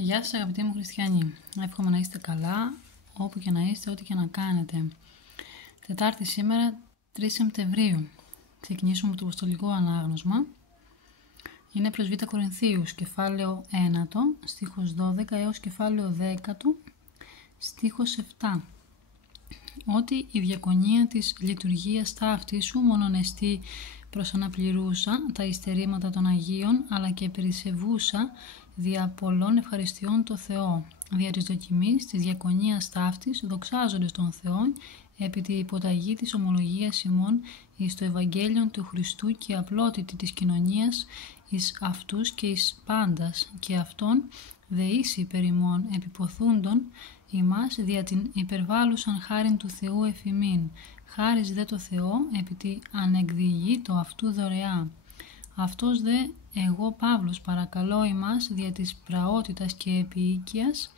Γεια σας αγαπητοί μου χριστιανοί, εύχομαι να είστε καλά όπου και να είστε, ό,τι και να κάνετε. Τετάρτη σήμερα, 3 Σεπτεμβρίου, ξεκινήσουμε το Αποστολικό Ανάγνωσμα. Είναι προς Β' Κορινθίους, κεφάλαιο 1, στίχος 12 έως κεφάλαιο 10, στίχος 7. Ότι η διακονία της λειτουργίας ταύτης σου μόνον εστί προς αναπληρούσα τα υστερήματα των Αγίων, αλλά και περισσευούσα δια πολλών ευχαριστειών το Θεό, δια της δοκιμής της διακονίας ταύτης, δοξάζοντες τον Θεόν, επί τη υποταγή της ομολογίας ημών εις το Ευαγγέλιον του Χριστού και απλότητη της κοινωνίας εις αυτούς και εις πάντας, και αυτόν δε ίσοι περ ημών επιποθούντων ημάς δια την υπερβάλλουσαν χάριν του Θεού εφημίν, χάρις δε το Θεό επί τη ανεκδιηγεί το αυτού δωρεά. Αυτός δε εγώ Παύλος παρακαλώ ημάς δια της πραότητας και επιοίκειας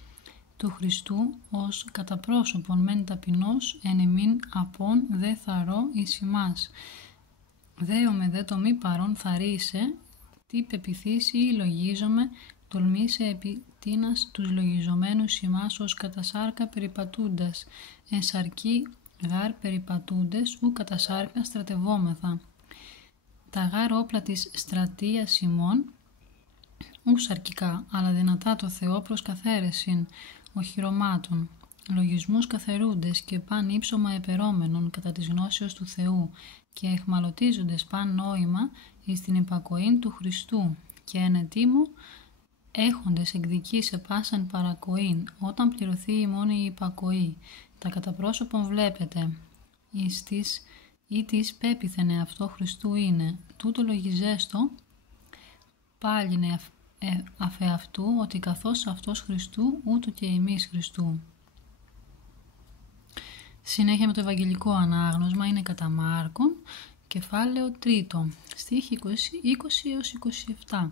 του Χριστού ως κατά πρόσωπον μεν ταπεινός εν ημίν απόν δε θαρώ εις ημάς. Δέομαι δε το μη παρόν θαρείσαι, τι πεπιθήσει ή λογίζομαι, τολμήσε επί τίνας τους λογιζομένους ημάς ως κατά σάρκα περιπατούντας, εν σαρκή γάρ περιπατούντες ου κατά σάρκα στρατευόμεθα. Τα γάρ όπλα της στρατείας ημών, ου σαρκικά, αλλά δυνατά το Θεό προς καθαίρεσιν οχυρωμάτων, λογισμούς καθερούντες και παν ύψωμα επερόμενων κατά της γνώσεως του Θεού και εχμαλωτίζοντες παν νόημα εις την υπακοήν του Χριστού και εν ετήμου έχοντες εκδική σε πάσαν παρακοήν, όταν πληρωθεί ημών η υπακοή. Τα κατά πρόσωπον βλέπετε, εις της ή της πέπιθενε αυτό Χριστού είναι, τούτο λογιζέστο, πάλινε αφεαυτού, ότι καθώς αυτός Χριστού, ούτω και εμείς Χριστού. Συνέχεια με το Ευαγγελικό Ανάγνωσμα είναι κατά Μάρκον, κεφάλαιο 3, στίχη 20 έως 27.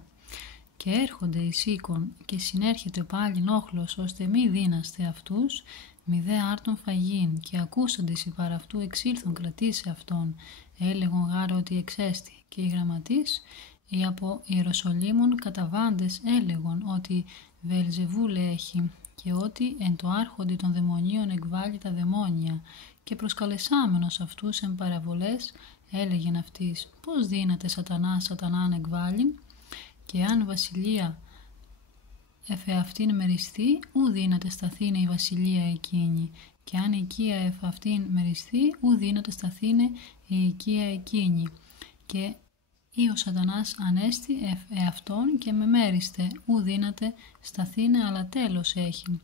Και έρχονται εις οίκον και συνέρχεται πάλι όχλος, ώστε μη δύναστε αυτούς, μη δε άρτον φαγήν, και ακούσαντες οι παρ' αυτού εξήλθον κρατήσει αυτόν, έλεγον γάρο ότι εξέστη, και οι γραμματείς, οι από Ιεροσολύμων καταβάντες έλεγον ότι Βελζεβούλε έχει, και ότι εν το άρχοντι των δαιμονίων εκβάλλει τα δαιμόνια, και προσκαλεσάμενος αυτούς εν παραβολές έλεγεν αυτής, πώς δύναται σατανάν εκβάλλειν, και αν βασιλεία εφεαυτήν μεριστεί, ου δύναται σταθήνε η βασιλεία εκείνη, και αν οικία εφαυτήν μεριστεί, ου δύναται σταθήνε η οικία εκείνη. Και ή ο σατανάς ανέστη εαυτόν και με μέριστε, ου δύναται σταθήνε, αλλά τέλος έχει.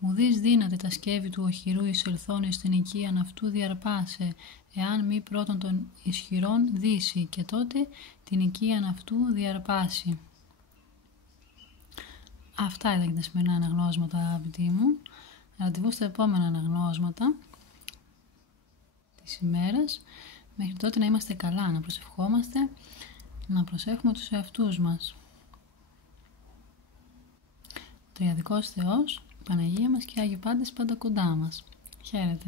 Ουδείς δύναται τα σκεύη του οχυρού εισελθών εις την οικίαν αυτού διαρπάσε, εάν μη πρώτον των ισχυρών δύσει, και τότε την οικίαν αυτού διαρπάσει. Αυτά ήταν και τα σημερινά αναγνώσματα, αγαπητοί μου. Ραντεβού στα επόμενα αναγνώσματα της ημέρας. Μέχρι τότε να είμαστε καλά, να προσευχόμαστε, να προσέχουμε τους εαυτούς μας. Ο Τριαδικός Θεός, η Παναγία μας και οι Άγιοι Πάντες πάντα κοντά μας. Χαίρετε.